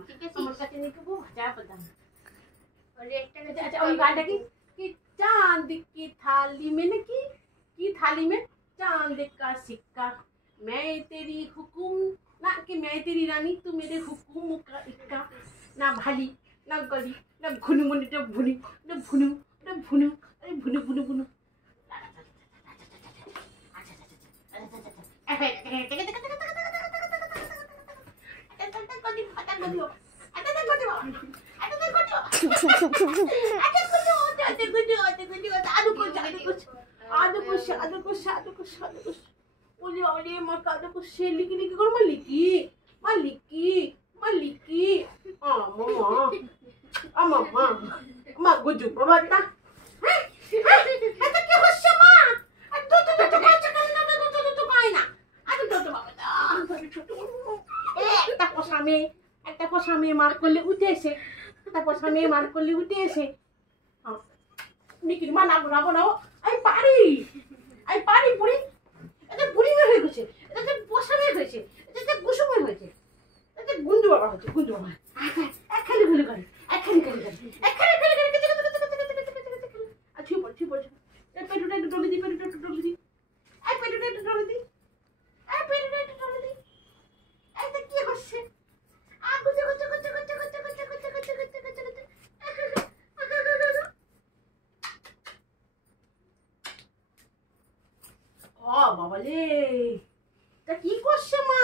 আমার কাছে নিয়ে খুব ভাজা বাদাম अच्छा वही गाना कि चांद की थाली में न की थाली में चांद का सिक्का मैं तेरी हुकुम ना कि मैं तेरी रानी तू मेरे हुकुम का इक्का ना भाली ना गली ना भुनु मुनि ना भुनु ना भुनु ना भुनु अरे भुनु भुनु भुनु একটা পোষা মেয়ে মার করলে উঠে এসে একটা পোষা মেয়ে মার করলে উঠে এসে নিকির মা নাবো নাবো নাবো আমি পারি বুড়ি এটা বুড়ি মেয়ে হয়ে গেছে এটা পোষা মেয়ে হয়েছে এটা কুসুম মেয়ে হয়েছে এটা গুঞ্জু বাবা হচ্ছে গুঞ্জু বাবা একখানি গুলি করে একখানি করে একখানি করে আর ছুঁয়ে পড় পেটুটা একটু ডলে দিই পেটুটা একটু ডলে দিই এই পেটুটা একটু ডলে দিই এই পেটুটা একটু ডলে দিই এটা কি হচ্ছে বাবা রে তা কি করছে মা